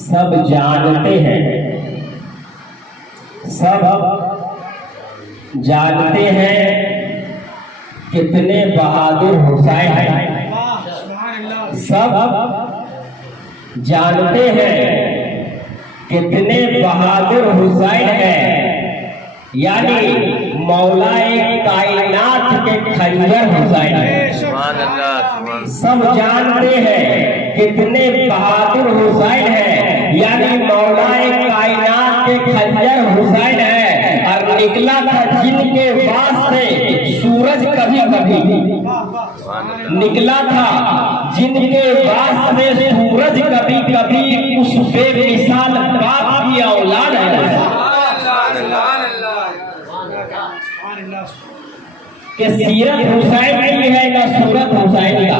सब जानते हैं, सब जानते हैं कितने बहादुर हुसैन हैं। सब जानते हैं कितने बहादुर हुसैन हैं, यानी मौलाए कायनात के खंजर हुसैन हैं। सब जानते हैं कितने बहादुर हुसैन हैं, यानी मौलाए कायनात के खंजर हुसैन है। और निकला था जिनके वास्ते सूरज कभी कभी, निकला था जिनके वास्ते सूरज कभी कभी, उस बेमिसाल बाप की औलाद है कि सीरत हुसैन की है ना सूरत हुसैन का।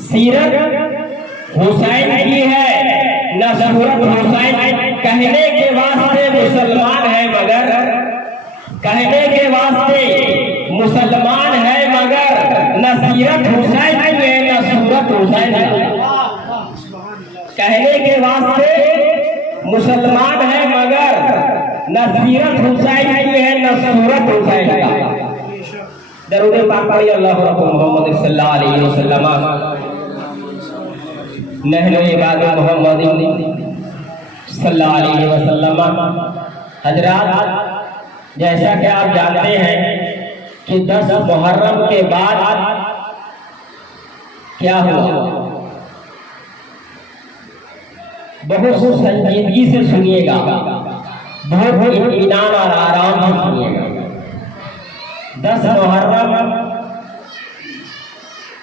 सीरत हुसैन की है न सूरत हुसैन। कहने के वास्ते मुसलमान है मगर, कहने के वास्ते मुसलमान है मगर न सीरत हुसैन की है न सूरत हुसैन है। कहने के वास्ते मुसलमान है मगर न सीरत हुसैन की है न सूरत हुसैन का। दरूद पाक पढ़िए अल्लाह मोहम्मद सल्लल्लाहु अलैहि वसल्लम नहनु इबाद मोहम्मद सल्लल्लाहु अलैहि वसल्लम। हजरात, जैसा कि आप जानते हैं कि 10 मुहर्रम के बाद क्या हुआ, बहुत संजीदगी से सुनिएगा, बहुत इत्मीनान और आराम से सुनिएगा। 10 मुहर्रम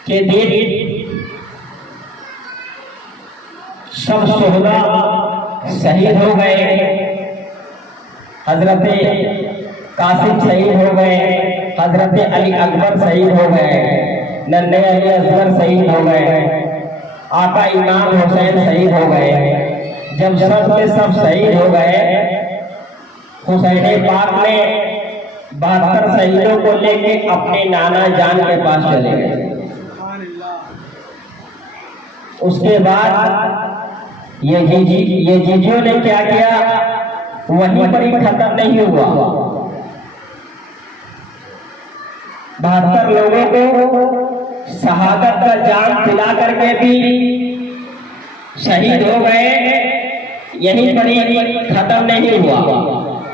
के दिन सब शोहदा शहीद हो गए। हजरत कासिम शहीद हो गए, हजरत अली अकबर शहीद हो गए, नन्हे अली असगर शहीद हो गए, आका इमाम हुसैन शहीद हो गए। जब सब के सब शहीद हो गए, हुसैन पाक ने 72 शहीदों को लेके अपने नाना जान के पास चले गए। उसके बाद ये जीजियों ने क्या किया, वहीं पर ही खत्म नहीं हुआ। 72 लोगों को शहादत का जाम पिला करके भी शहीद हो गए, यहीं पर ही खत्म नहीं हुआ।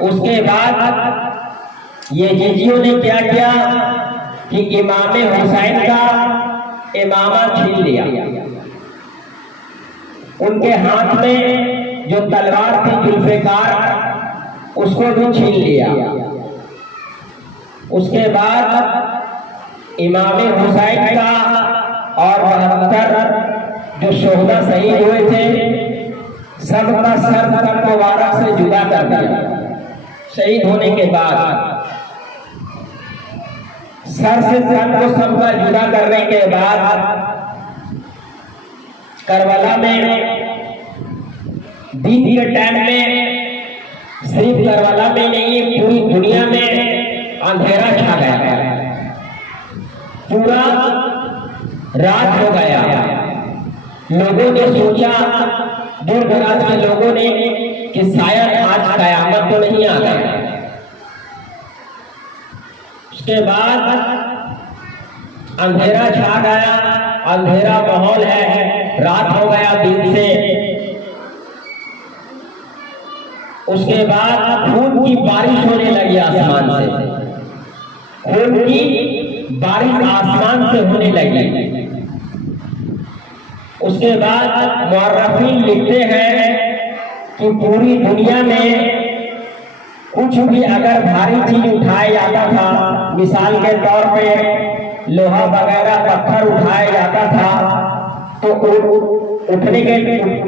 उसके बाद ये जीजियों ने क्या किया कि इमाम हुसैन का इमामा छीन लिया। उनके हाथ में जो तलवार थी जुल्फ़िकार, उसको भी छीन लिया। उसके बाद इमाम हुसैन का और 72 जो शोहदा शहीद हुए थे, सबका सर तक मुबारक से जुदा कर दिया। शहीद होने के बाद सर से तन को सबका जुदा करने के बाद करबला में दिन के टाइम में, सिर्फ करबला में नहीं पूरी दुनिया में अंधेरा छा गया, पूरा रात हो गया। लोगों ने सोचा, दूर दराज के लोगों ने, कि शायद आज कयामत तो नहीं आ गई। उसके बाद अंधेरा छा गया, अंधेरा माहौल है, रात हो गया दिन से। उसके बाद खून की बारिश होने लगी आसमान से, खून की बारिश आसमान से होने लगी। उसके बाद मुअर्रिखीन लिखते हैं कि पूरी दुनिया में कुछ भी अगर भारी चीज उठाया जाता था, मिसाल के तौर पे लोहा वगैरह पत्थर उठाया जाता था, तो उठने के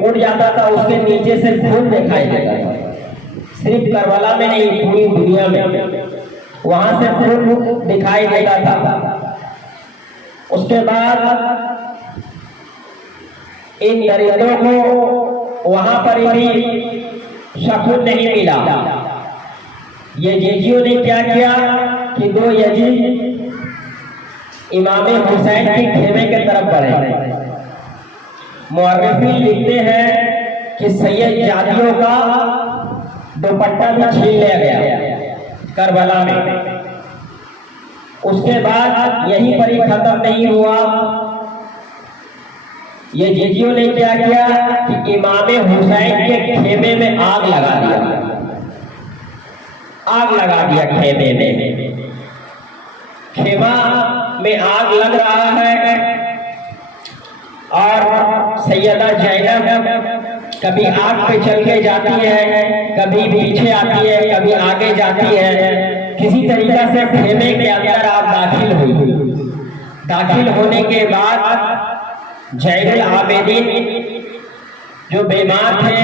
उठ जाता था, उसके नीचे से खून दिखाई देता था। सिर्फ करबला में नहीं, पूरी दुनिया में वहां से खून दिखाई देता था। उसके बाद इन दरिंदों को वहां पर भी शकून नहीं मिला। ये यजीदियों ने क्या किया कि 2 यजीद इमाम हुसैन की खेमे के बढ़े। मुअर्रिखीन लिखते हैं कि सैयद जादियों का दुपट्टा भी छीन लिया गया करबला में। उसके बाद यहीं पर ही खत्म नहीं हुआ, ये जीजियों ने क्या किया कि इमाम हुसैन के खेमे में आग लगा दिया, आग लगा दिया खेमे में। खेमा में आग लग रहा है और सैयदा ज़ैनब कभी आग पे चल के जाती है, कभी पीछे आती है, कभी आगे जाती है। किसी तरीका से खेमे के अंदर आप दाखिल हुई। दाखिल होने के बाद ज़ैनुल आबिदीन जो बीमार थे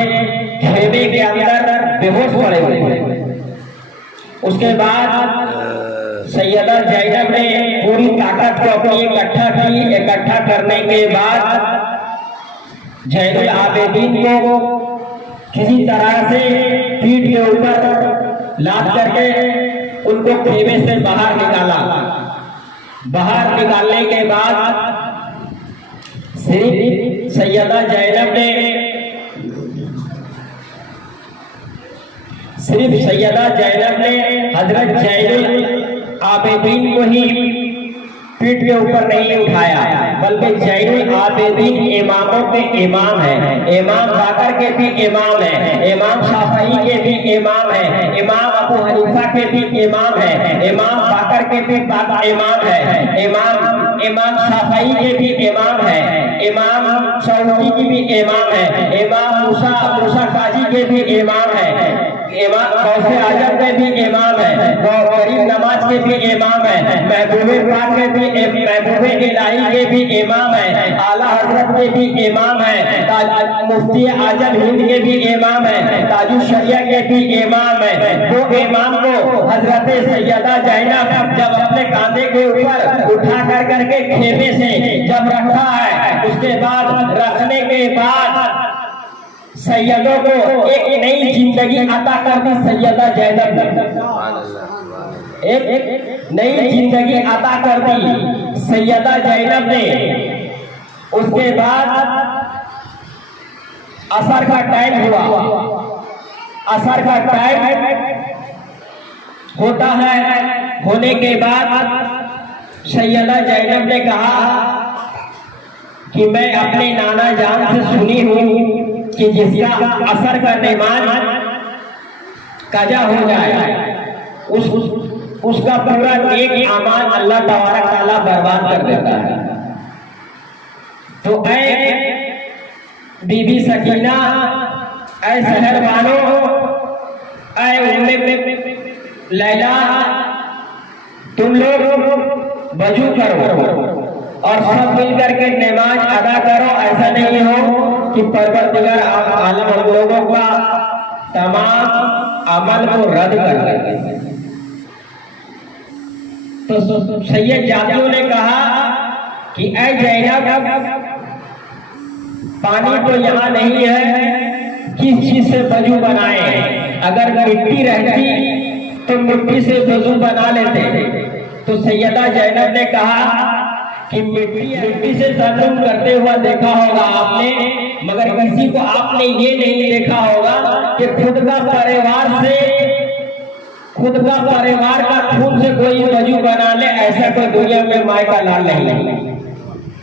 खेमे के अंदर बेहोश पड़े हुए। उसके बाद सैयदा ज़ैनब ने पूरी ताकत को अपनी इकट्ठा की। इकट्ठा करने के बाद ज़ैनुल आबिदीन को किसी तरह से पीठ के ऊपर लाद करके उनको खेमे से बाहर निकाला। बाहर निकालने के बाद सिर्फ सैयदा ज़ैनब ने हजरत ज़ैनुल आबिदीन को ही पीठ के ऊपर नहीं उठाया, बल्कि ज़ैनुल आबिदीन इमामों के इमाम है। इमाम बाकर के भी इमाम है, इमाम शाफई के भी इमाम है, इमाम अबू हनीफा के भी इमाम है, इमाम बाकर के भी इमाम है, इमाम शाफई के भी इमाम है, इमाम शौकी की भी इमाम है, इमाम मूसा काजी के भी इमाम है, इमाम गौसे आजम के भी इमाम है, गरीब नमाज के भी इमाम है, महबूबे पाक के भी महबूबे इलाही के भी इमाम है, आला हजरत के भी इमाम है, मुफ्ती आजम हिंद के भी इमाम है, ताजुल शरिया के भी इमाम है। वो इमाम को हजरत सैयदा ज़ैनब जब अपने कांधे के ऊपर उठा करके खेमे से जब रखा है, उसके बाद रखने के बाद सैयदों को एक नई जिंदगी अता कर दी। सैयदा ज़ैनब एक नई जिंदगी अता कर दी सैयदा ज़ैनब ने। उसके बाद असर का टाइम हुआ। असर का टाइम होता है, होने के बाद सैयदा ज़ैनब ने कहा कि मैं अपने नाना जान से सुनी हूँ कि जिसका असर का नमाज कजा हो जाए उसका पूरा एक अमाल अल्लाह तबारक ताला बर्बाद कर देता है। तो ऐ बीबी सकीना, ऐ शहर वालों, ऐ उम्मे लैला, तुम लोग वजू करो और सब मिल करके नमाज अदा करो। ऐसा नहीं हो कि परवरदिगार आलम हम लोगों का तमाम अमल को रद्द कर दे। तो सैयद जादियों ने कहा कि ऐ ज़ैनब, पानी तो यहाँ नहीं है, किस चीज से वजू बनाए? अगर मिट्टी रहती तो मिट्टी से वजू बना लेते। तो सैयदा ज़ैनब ने कहा कि मिट्टी से तयम्मुम करते हुआ देखा होगा आपने, मगर किसी को आपने ये नहीं देखा होगा कि खुद का परिवार का खून से कोई वजू बना ले। ऐसा कोई दुनिया में माय का लाल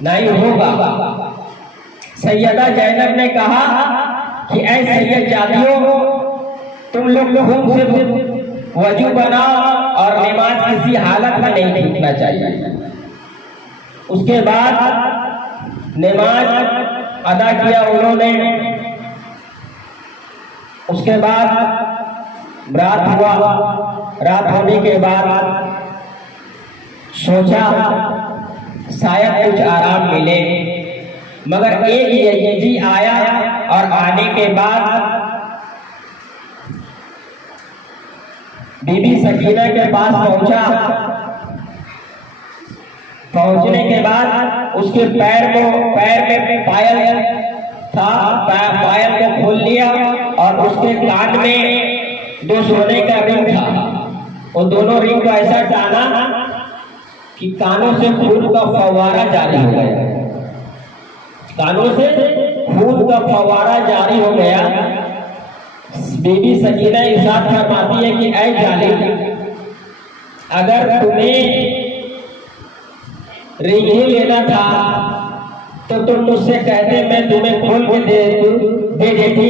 नहीं होगा। सैयदा ज़ैनब ने कहा कि ऐ सैयद जादियों, तुम लोग खून से वजू बनाओ और नमाज किसी हालत में नहीं छूटना चाहिए। उसके बाद नमाज अदा किया उन्होंने। उसके बाद रात हुआ। रात होने के बाद सोचा शायद कुछ आराम मिले, मगर एक यजीदी आया और आने के बाद बीबी सकीना के पास पहुंचा। पहुंचने के बाद उसके पैर में पायल था, पायल को खोल लिया और उसके कान में 2 सोने का रिंग था। और दोनों रिंग को ऐसा टाना कि कानों से खून का फव्वारा जारी हो गया। कानों से खून का फवारा जारी हो गया। बीबी सकीना इरशाद फरमाती है कि ऐ जालिम, अगर तुम्हें रिंग ही लेना था तो तुम मुझसे कहते, मैं तुम्हें खोल के दे देती।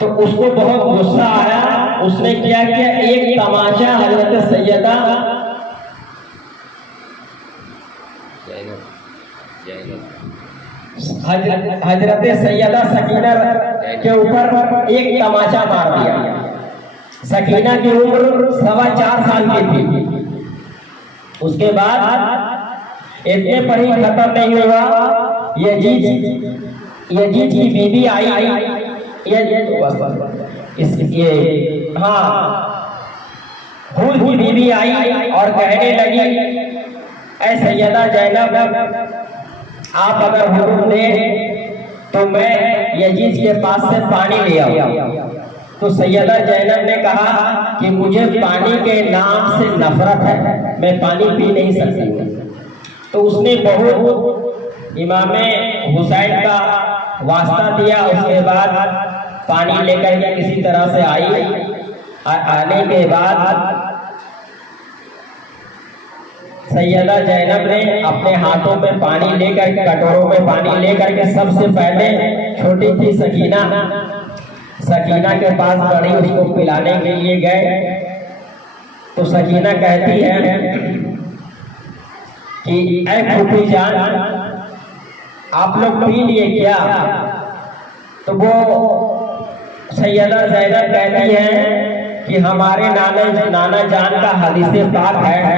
तो उसको बहुत गुस्सा आया। उसने क्या किया, एक तमाचा हजरत सैयदा हजरत सैयदा सकीना के ऊपर एक तमाचा मार दिया। सकीना की उम्र 4.25 साल की थी। उसके बाद इतने पर ही खत्म नहीं हुआ। यजीद की बीवी आई। हुल की बीवी आई और कहने लगी, ऐ सैयदा जैनब, आप अगर हुक्म दें तो मैं यजीद के पास से पानी ले आऊं। तो सैयदा जैनब ने कहा कि मुझे पानी के नाम से नफरत है, मैं पानी पी नहीं सकती। तो उसने बहुत इमाम हुसैन का वास्ता दिया। उसके बाद पानी लेकर के किसी तरह से आई। आने के बाद सैयदा जैनब ने अपने हाथों में पानी लेकर, कटोरों में पानी लेकर के सबसे पहले छोटी थी सकीना के पास बढ़ी, उसको पिलाने के लिए गए। तो सकीना कहती है कि ऐ फूफी जान, आप लोग पी लिए क्या? तो वो सैयदा जैनब कहती है कि हमारे नाना जान का हदीस पाक है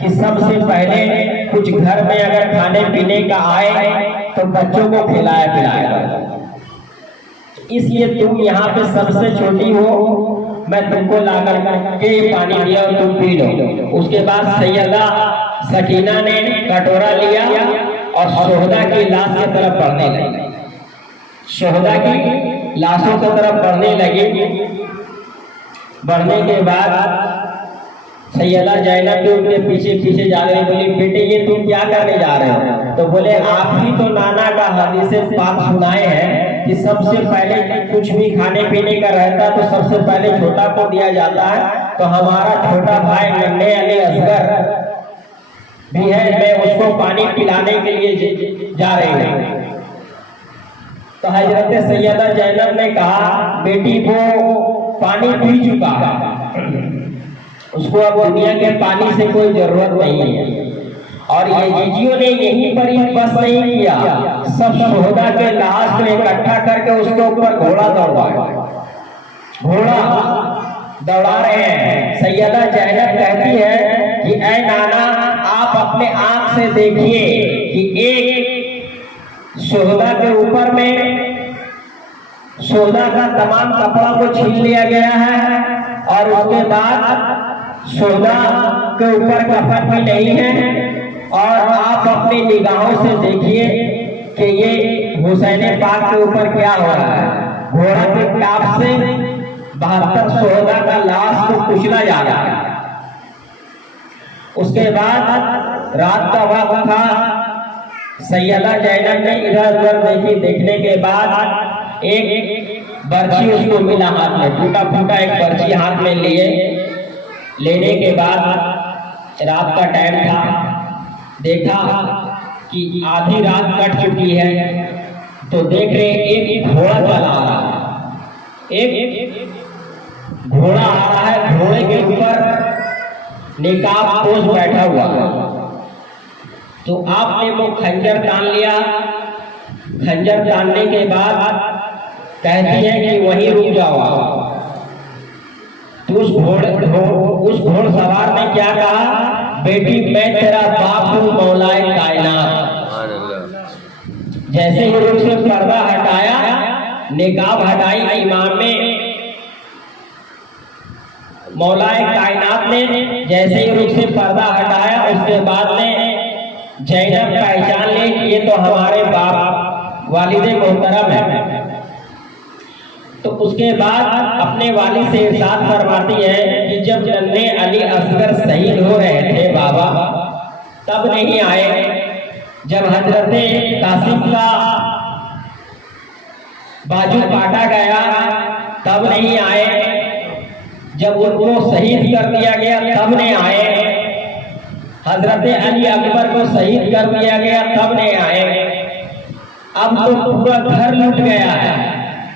कि सबसे पहले कुछ घर में अगर खाने पीने का आए तो बच्चों को खिलाया पिलाया। इसलिए तुम यहाँ पे सबसे छोटी हो, मैं तुमको ला के पानी दिया और तुम पी लो। उसके बाद सैयदा सकीना ने कटोरा लिया और शोहदा की लाश की तरफ बढ़ने लगी। शोहदा की लाशों की तरफ बढ़ने लगी। बढ़ने के बाद सैयदा जैनब भी उनके पीछे पीछे जा रहे। बोली, बेटे ये तुम क्या करने जा रहे हो? तो बोले, आप ही तो नाना का हदीस पाक सुनाए हैं कि सबसे पहले कुछ भी खाने पीने का रहता तो सबसे पहले छोटा को दिया जाता है। तो हमारा छोटा भाई नन्हे अली असगर भी है, मैं उसको पानी पिलाने के लिए जा रही हूँ। तो हजरत सैयदा जैनब ने कहा, बेटी वो पानी पी चुका है, उसको अब दुनिया के पानी से कोई जरूरत नहीं है। और ये जीजियों ने यहीं पर ही बस नहीं किया, सब शोहदा के लाश को इकट्ठा करके उसके ऊपर घोड़ा दौड़ा रहे हैं। सैयदा जैनब कहती है कि ऐ नाना, आप अपने आंख से देखिए कि एक शोहदा के ऊपर में शोहदा का तमाम कपड़ा को छीन लिया गया है और उसके बाद शोहदा के ऊपर कफन भी नहीं है। और आप अपनी निगाहों से देखिए कि ये हुसैन पाक के ऊपर क्या हो रहा है। घोड़ा के टाप से 72 शोहदा का लाश को कुचला जा रहा है। उसके बाद रात का वक्त था। सैयदा जैनब ने इधर उधर देखी। देखने के बाद एक बर्छी उसको मिला हाथ में, टूटा फूटा एक बर्छी हाथ में लेने के बाद रात का टाइम था। देखा कि आधी रात कट चुकी है तो देख रहे एक घोड़ा चला आ रहा है। एक घोड़ा आ रहा है, घोड़े के ऊपर निकाब पोष बैठा हुआ है। तो आपने वो खंजर तान लिया। खंजर तानने के बाद कहती है कि वहीं रुक जाओ। तो उस घोड़सवार ने क्या कहा, बेटी मैं तेरा बाप हूं मौलाए कायनात। जैसे ही रुख से पर्दा हटाया, निकाब हटाई इमाम में मौलाए कायनात ने, जैसे ही रुख से पर्दा हटाया उसके बाद में जैनब पहचान ली कि ये तो हमारे बाप वालिद मोहतरम है। तो उसके बाद अपने वालिद से इरशाद फरमाती है कि जब नन्हे अली असगर शहीद हो रहे थे बाबा, तब नहीं आए। जब हजरत कासिम का बाजू काटा गया तब नहीं आए, जब उनको शहीद कर दिया गया तब नहीं आए, हजरत अली अकबर को शहीद कर दिया गया तब नहीं आए। अब तो पूरा घर लूट गया है,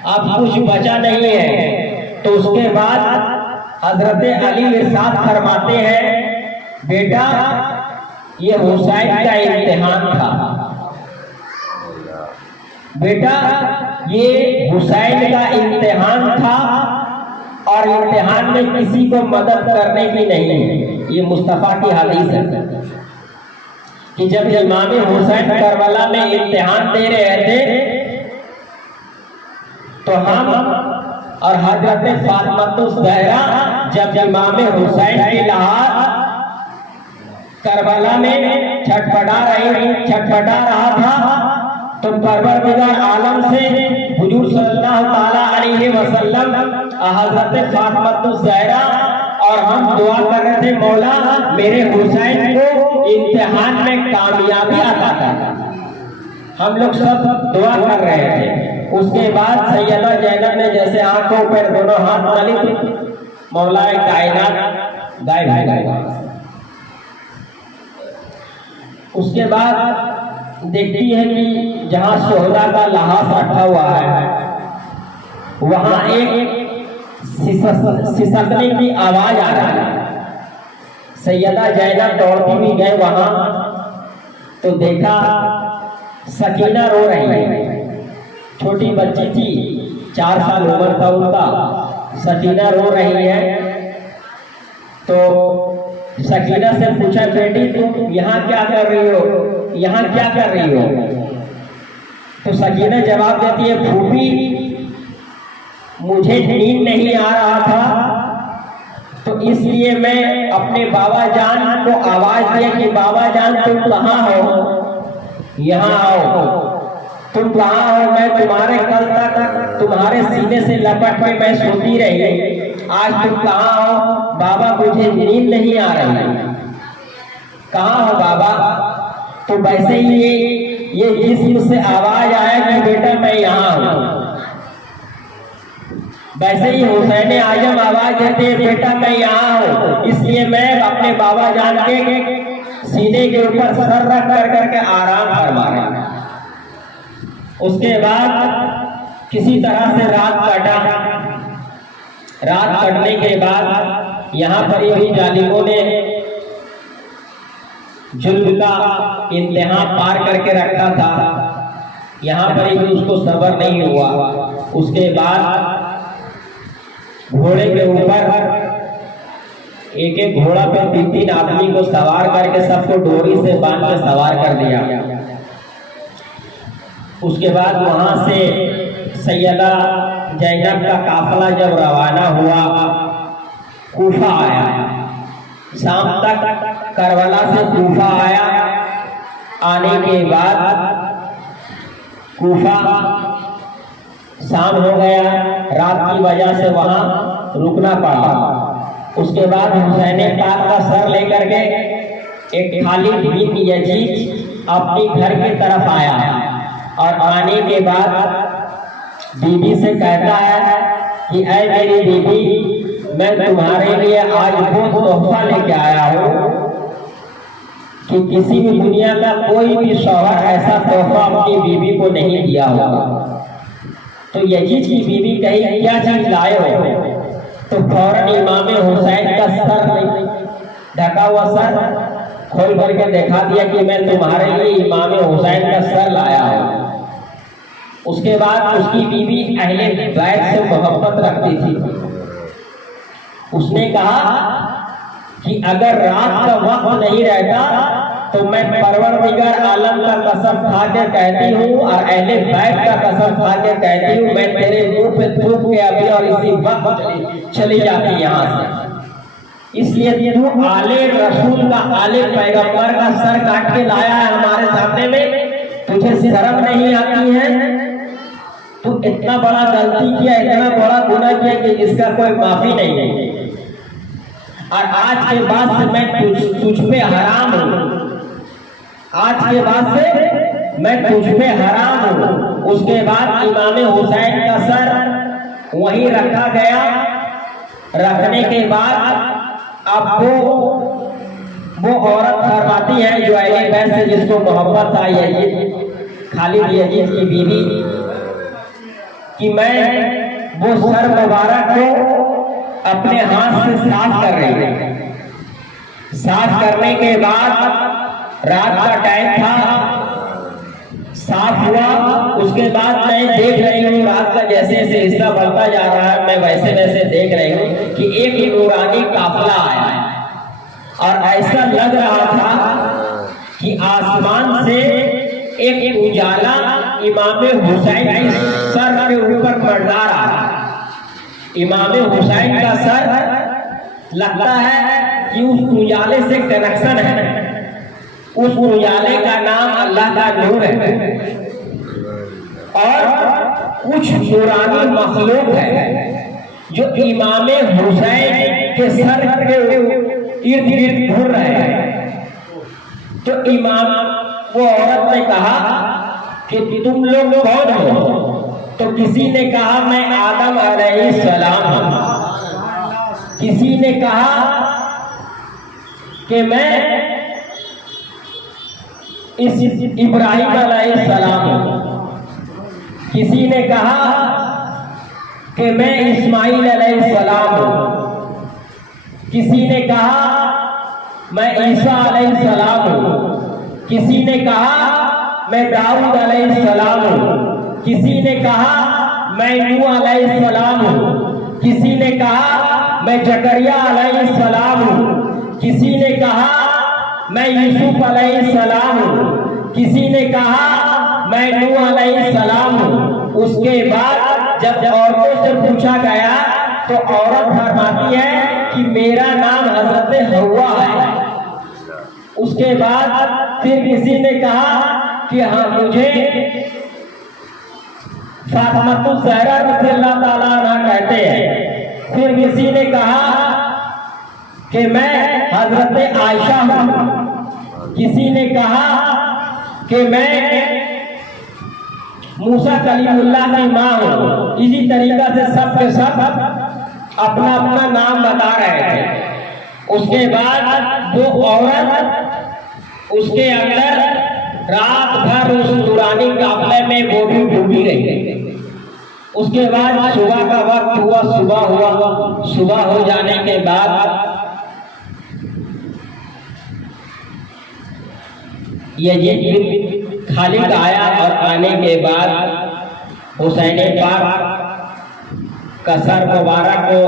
अब कुछ बचा नहीं है। तो उसके बाद हजरत अली इरशाद फरमाते हैं, बेटा ये हुसैन का इम्तिहान था, बेटा ये हुसैन का इम्तिहान था, और इम्तिहान में किसी को मदद करने की नहीं है। ये मुस्तफा की हदीस है कि जब इमाम हुसैन करबला में इम्तिहान दे रहे थे तो हम और हजरत फातिमा ज़हरा जब इमाम हुसैन की लहार करबला में छटपटा रहा था, तो परवरदिगार आलम से हुजूर सल्लल्लाहु ताला अलैहि वसल्लम, हजरत फातिमा ज़हरा और हम दुआ कर रहे थे, मौला मेरे हुसैन को इम्तिहान में कामयाबी अता कर। हम लोग सब दुआ कर रहे थे। उसके बाद सैयदा ज़ैनब ने जैसे आंखों पर दोनों हाथ डाली, मौला कायनात गायब हो गया। उसके बाद देखती है कि जहां शोहदा का लहास रखा हुआ है वहां एक सिसकने की आवाज आ रहा है। सैयदा ज़ैनब दौड़ती भी गए वहां, तो देखा सकीना रो रही है। छोटी बच्ची थी, 4 साल उम्र था उनका। सकीना रो रही है, तो सकीना से पूछा, बेटी तुम यहाँ क्या कर रही हो, यहाँ क्या कर रही हो? तो सकीना जवाब देती है, फूफी मुझे नींद नहीं आ रहा था, तो इसलिए मैं अपने बाबा जान को आवाज दिया कि बाबा जान तुम कहाँ हो, यहाँ आओ। तुम कहाँ हो? मैं तुम्हारे कल तक तुम्हारे सीने से लपट के मैं सोती रही, आज तुम कहाँ हो? बाबा मुझे नींद नहीं आ रही। कहाँ हो बाबा? तो वैसे ही ये जिस्म से आवाज आया कि बेटा मैं यहाँ हूँ। वैसे ही हुसैन आजम आवाज देते हैं, बेटा मैं यहाँ हूँ, इसलिए मैं अपने बाबा जान के सीने के ऊपर सर रख करके आराम फरमा रहा। उसके बाद किसी तरह से रात कटा। रात कटने के बाद यहाँ पर भी जालिमों ने जुल्म का इम्तिहान पार करके रखा था, यहाँ पर भी उसको सब्र नहीं हुआ। उसके बाद घोड़े के ऊपर एक घोड़ा पे 3 आदमी को सवार करके सबको डोरी से बांध के सवार कर दिया। उसके बाद वहां से सैयदा ज़ैनब का काफिला जब रवाना हुआ, कूफा आया। शाम तक करबला से कूफा आया। आने के बाद कूफा शाम हो गया, रात की वजह से वहां रुकना पड़ा। उसके बाद हुसैन पाक का सर लेकर के एक खालिद बिन यजीद अपनी घर की तरफ आया, और आने के बाद बीबी से कहता है कि ऐ मेरी बीबी, मैं तुम्हारे लिए आज वो तोहफा लेके आया हूँ कि किसी भी दुनिया का कोई भी शौहर ऐसा तोहफा अपनी बीबी को नहीं दिया होगा। तो यजीद की बीबी कही, क्या चीज लाए हो? तो फौरन इमाम हुसैन का सर, ढका हुआ सर खोल भर के दिखा दिया कि मैं तुम्हारे लिए इमाम हुसैन का सर लाया हूँ। उसके बाद उसकी बीवी अहले बैत से मोहब्बत रखती थी। उसने कहा कि अगर रात का वक्त नहीं रहता तो मैं परवरदिगार आलम का कसम खा के कहती हूँ और अहले बैत का कसम खा के कहती हूँ, मैं तेरे मुंह पे थूक के अभी और इसी वक्त चली जाती यहाँ से। इसलिए तू आले रसूल का, आले पैगंबर का सर काट के लाया है हमारे सामने में, तुझे शर्म नहीं आती है? तू इतना बड़ा गलती किया, इतना बड़ा गुनाह किया कि इसका कोई माफी नहीं है, और आज के बाद से मैं तुझ पे हराम हूँ। आज के बाद से मैं तुझ पे हराम हूँ। उसके बाद इमाम हुसैन का सर वहीं रखा गया। रखने के बाद अब वो औरत फरमाती है जो अली बैत से जिसको मोहब्बत था यजीद खालिद यजीद की बीवी कि मैं वो सर मुबारक को अपने हाथ से साफ कर रही हूँ। साफ करने के बाद रात का टाइम था, साफ हुआ। उसके बाद मैं देख रही हूँ रात का जैसे जैसे हिस्सा बढ़ता जा रहा है, मैं वैसे वैसे देख रही हूँ कि एक नूरानी काफिला आया है और ऐसा लग रहा था कि आसमान से एक उजाला इमाम हुसैन के सर के ऊपर मंडरा रहा है। इमाम हुसैन का सर लगता है कि उस उजाले से कनेक्शन है। उस उजाले का नाम अल्लाह का नूर है और कुछ नूरानी मखलूक है जो इमाम हुसैन के सर के इर्द गिर्द घूम रहे हैं। तो इमाम वो औरत ने कहा कि तुम लोग कौन हो? तो किसी ने कहा मैं आदम अलैहिस्सलाम हूं। किसी ने कहा कि मैं इब्राहिम अलैहिस्सलाम हूं। किसी ने कहा कि मैं इस्माइल अलैहिस्सलाम हूं। किसी ने कहा मैं ईसा अलैहिस्सलाम हूं। किसी ने कहा मैं दाऊद अलैहिस्सलाम हूं। किसी ने कहा मैं नूह अलैहिस्सलाम हूं। किसी ने कहा मैं जकरिया अलैहिस्सलाम हूं। किसी ने कहा मैं यूसुफ अलैहिस्सलाम हूं। किसी ने कहा मैं नूह अलैहिस्सलाम हूं। उसके बाद जब औरतों से पूछा गया तो औरत फरमाती है कि मेरा नाम हजरत हव्वा है। उसके बाद फिर किसी ने कहा कि हाँ मुझे फातिमा ज़हरा रज़ियल्लाहु ताला अन्हा कहते हैं। फिर किसी ने कहा कि मैं हजरत आयशा हूँ। किसी ने कहा कि मैं मूसा कलीमुल्लाह की माँ हूँ। इसी तरीका से सब के सब अपना अपना नाम बता रहे थे। उसके बाद वो औरत उसके अंदर रात भर उस नूरानी काफले में वो भी डूबी रही। उसके बाद सुबह का वक्त हुआ, सुबह हुआ। सुबह हो जाने के बाद यजीद खालिद आया और आने के बाद हुसैन पाक का सर मुबारक को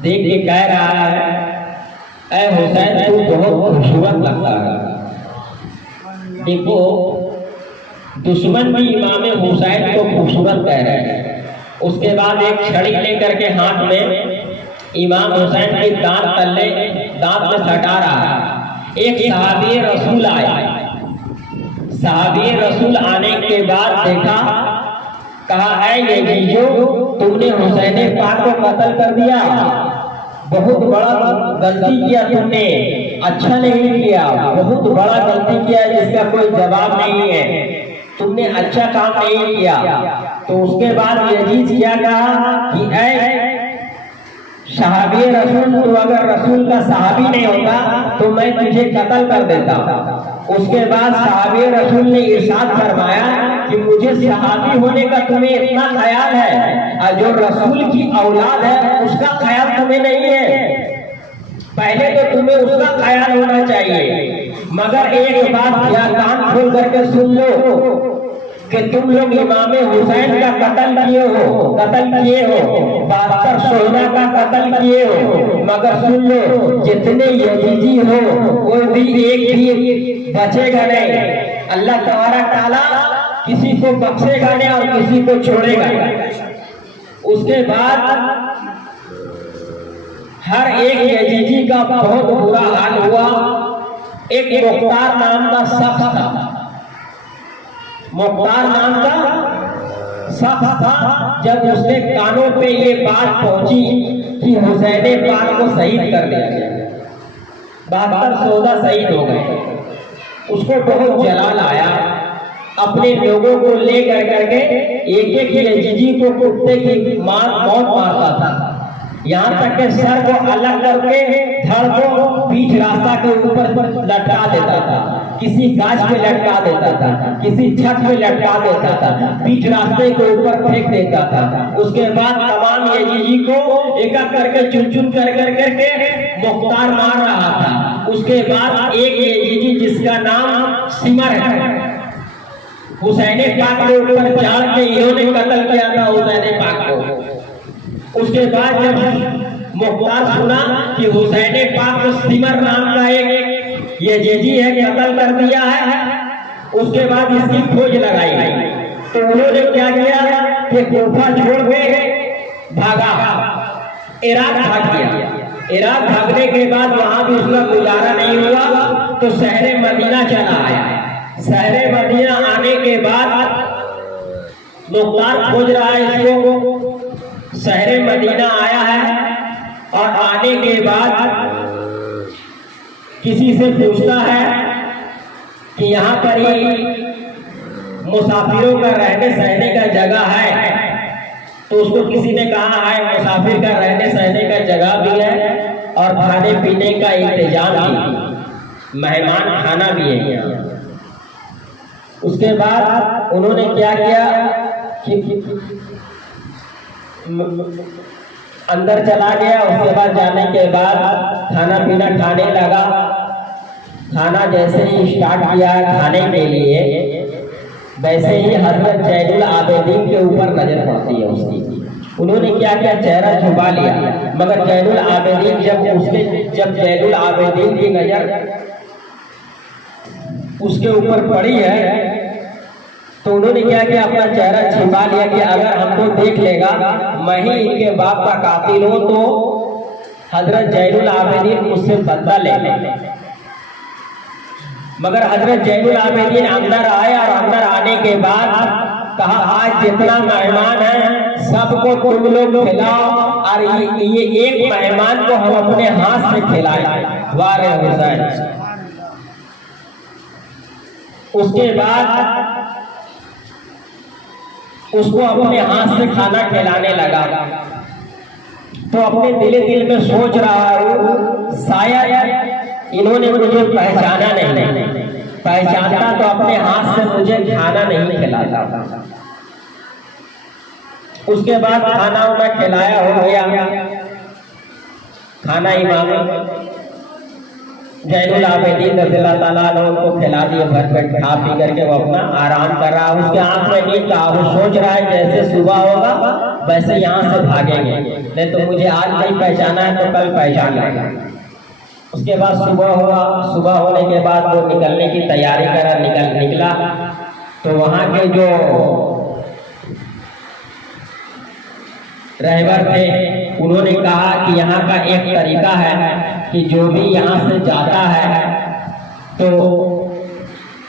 देख के कह रहा है, ऐ हुसैन तू बहुत खूबसूरत लगता है। देखो दुश्मन भी इमाम हुसैन को खूबसूरत कह रहे हैं। उसके बाद एक छड़ी लेकर के हाथ में इमाम हुसैन के दांत में सटा रहा है। एक सहाबी रसूल आया। सहाबी रसूल आने के बाद देखा, कहा है ये जीजो तुमने हुसैन पाक को कत्ल कर दिया, बहुत बड़ा गलती किया तुमने, अच्छा नहीं किया, बहुत बड़ा गलती किया जिसका कोई जवाब नहीं है, तुमने अच्छा काम नहीं किया। तो उसके बाद यजीद क्या कहा कि ऐ सहाबी रसूल, तो अगर रसूल का सहाबी नहीं होता तो मैं तुझे कत्ल कर देता। उसके बाद सहाबी रसूल ने इरशाद फरमाया कि मुझे सहाबी होने का तुम्हें इतना ख्याल है और जो रसूल की औलाद है उसका ख्याल तुम्हें नहीं है। पहले तो तुम्हें उसका ख्याल होना चाहिए। मगर एक बात या कान खोल करके सुन लो कि तुम लोग इमाम हुसैन का कत्ल किए हो, 72 शोहदा का कत्ल किए हो। मगर सुन लो, जितने यजीदी हो कोई भी एक भी बचेगा नहीं। अल्लाह तबारक तआला किसी को बख्शेगा नहीं और किसी को छोड़ेगा। उसके बाद हर एक यजीदी का बहुत बुरा हाल हुआ। एक मुख्तार नाम का शख्स था। मुख्तार नाम का शख्स था। जब उसके कानों पे ये बात पहुंची कि हुसैन पाक को शहीद कर दिया गया, 72 शोहदा शहीद हो गए, उसको बहुत जलाल आया। अपने लोगों को ले करके एक एक यजीदी को कुत्ते की मौत मारता था। यहाँ तक के सर को अलग करके धड़ को बीच रास्ता के ऊपर लटका देता था, किसी गाछ पे लटका देता था, किसी छत पे लटका देता था, बीच रास्ते के ऊपर फेंक देता था। उसके बाद तमाम यजीदी को एक एक करके चुन चुन कर करके मुख्तार मार रहा था। उसके बाद एक यजीदी जिसका नाम सिमर है, हुसैन पाक के ऊपर चढ़ के इन्होंने कत्ल किया था हुसैन पाक को। उसके बाद जब मुख्तार सुना कि हुसैन पाक को सिमर नाम का एक यजीदी है कत्ल कर दिया है, उसके बाद इसकी खोज लगाई। तो उन्होंने क्या किया कि कोफा छोड़ के भागा, इराक भाग गया। इराक भागने के बाद वहां भी उसका गुजारा नहीं हुआ तो शहर मदीना चला आया। शहर मदीना आने के बाद मुख्तार खोज रहा है इसको। शहर मदीना आया है और आने के बाद किसी से पूछता है कि यहाँ पर ही मुसाफिरों का रहने सहने का जगह है। तो उसको किसी ने कहा है मुसाफिर का रहने सहने का जगह भी है और खाने पीने का इंतजाम भी, मेहमान खाना भी है। उसके बाद उन्होंने क्या किया कि अंदर चला गया। उसके बाद जाने के बाद खाना पीना खाने लगा। खाना जैसे ही स्टार्ट किया खाने के लिए, वैसे ही हजरत जैनुल आबिदीन के ऊपर नजर पड़ती है उसकी। उन्होंने क्या किया, चेहरा छुपा लिया। मगर जैनुल आबिदीन जब जैनुल आबिदीन की नजर उसके ऊपर पड़ी है तो उन्होंने क्या किया, अपना चेहरा छिपा लिया कि अगर हमको देख लेगा मैं ही इनके बाप का कातिल हूं तो हजरत जैनुल आबिदीन मुझसे बदला ले। मगर हजरत जैनुल आबिदीन अंदर आए और अंदर आने के बाद कहा आज जितना मेहमान है सबको तुम लोग खिलाओ और ये एक मेहमान को हम अपने हाथ से खिलाए। वाह हुसैन। उसके बाद उसको अपने हाथ से खाना खिलाने लगा। तो अपने दिल में सोच रहा हूँ शायद इन्होंने मुझे पहचाना नहीं, पहचानता तो अपने हाथ से मुझे खाना नहीं खिलाता। उसके बाद खाना उन्हें खिलाया हो गया। खाना इमाम जैनुल आबिदीन रज़ियल्लाहु ताला अन्हु को खिला दिया। भर पेट खा पी करके वो अपना आराम कर रहा है। उसके आंख में नींद था। वो सोच रहा है जैसे सुबह होगा वैसे यहाँ से भागेंगे, नहीं तो मुझे आज नहीं पहचाना है तो कल पहचान लेगा। उसके बाद सुबह हुआ। सुबह होने के बाद वो निकलने की तैयारी करा, निकला। तो वहाँ के जो ड्राइवर थे उन्होंने कहा कि यहाँ का एक तरीका है कि जो भी यहाँ से जाता है तो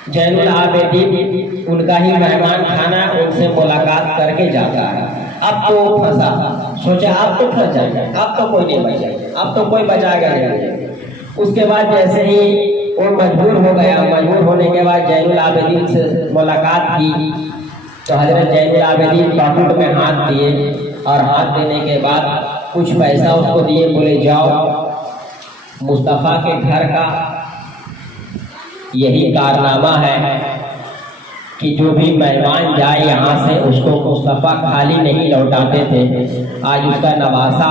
जैनुल आबिदीन उनका ही मेहमान खाना उनसे मुलाकात करके जाता है। अब तो फंसा, सोचा अब तो फंस जाएगा, अब तो कोई नहीं बचाएगा, अब तो कोई बचाएगा नहीं। उसके बाद जैसे ही वो मजबूर हो गया, मजबूर होने के बाद जैनुल आबिदीन से मुलाकात की तो हजरत जैनुल आबिदीन पॉकेट में हाथ दिए और हाथ देने के बाद कुछ पैसा उसको दिए, बोले जाओ मुस्तफ़ा के घर का यही कारनामा है कि जो भी मेहमान जाए यहाँ से उसको मुस्तफ़ा खाली नहीं लौटाते थे। आज उसका नवासा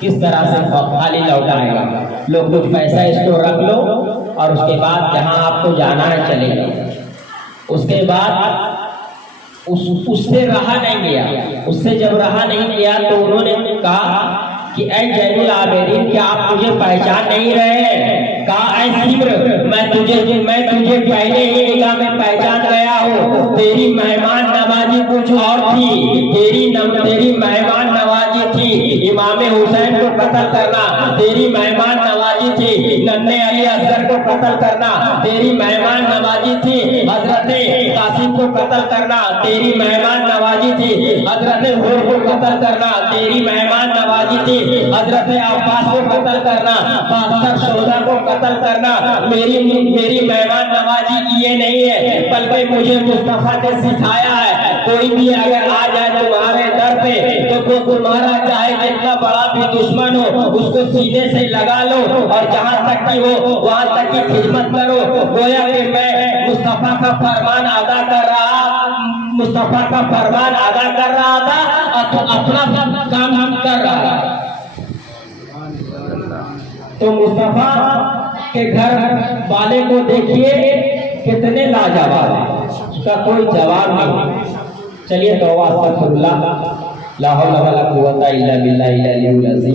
किस तरह से खाली लौटाएगा। लोग कुछ पैसा इसको रख लो और उसके बाद जहाँ आपको जाना है चले जाओ। उसके बाद उससे रहा नहीं गया। उससे जब रहा नहीं गया तो उन्होंने कहा कि ऐ जैनुल आबिदीन क्या आप मुझे पहचान नहीं रहे? कहा ऐ सिमर मैं तुझे पहले ही निगाह में पहचान गया हूँ। तेरी मेहमान नवाजी कुछ और थी, तेरी मेहमान नवाजी थी इमाम हुसैन को कत्ल करना, तेरी मेहमान नवाजी थी नन्हे अली असगर को कत्ल करना, तेरी मेहमान नवाजी थी हजरत कासिम को को कत्ल करना तेरी मेहमान नवाजी थी, हजरत हुर को कत्ल करना तेरी मेहमान नवाजी थी, हजरत अब्बास को कत्ल करना, बादशाह सौदा को कत्ल करना मेरी मेहमान नवाजी ये नहीं है, बल्कि मुझे मुस्तफा ने सिखाया है कोई भी अगर आ जाए तुम्हारे दर पे तो वो तुम्हारा चाहे जितना बड़ा भी दुश्मन हो उसको सीधे से लगा लो और जहाँ तक की हो वहाँ तक की खिदमत करो। गोया कि मैं मुस्तफा का फरमान अदा कर रहा था तो अपना काम हम कर रहा था। तो मुस्तफा के घर वाले को देखिए कितने लाजवाब है, उसका कोई जवाब नहीं। चलिए तौबा अस्तगफिरुल्लाह ला हौला वला कुव्वता इल्ला बिल्लाहिल अलीयुल अज़ीम।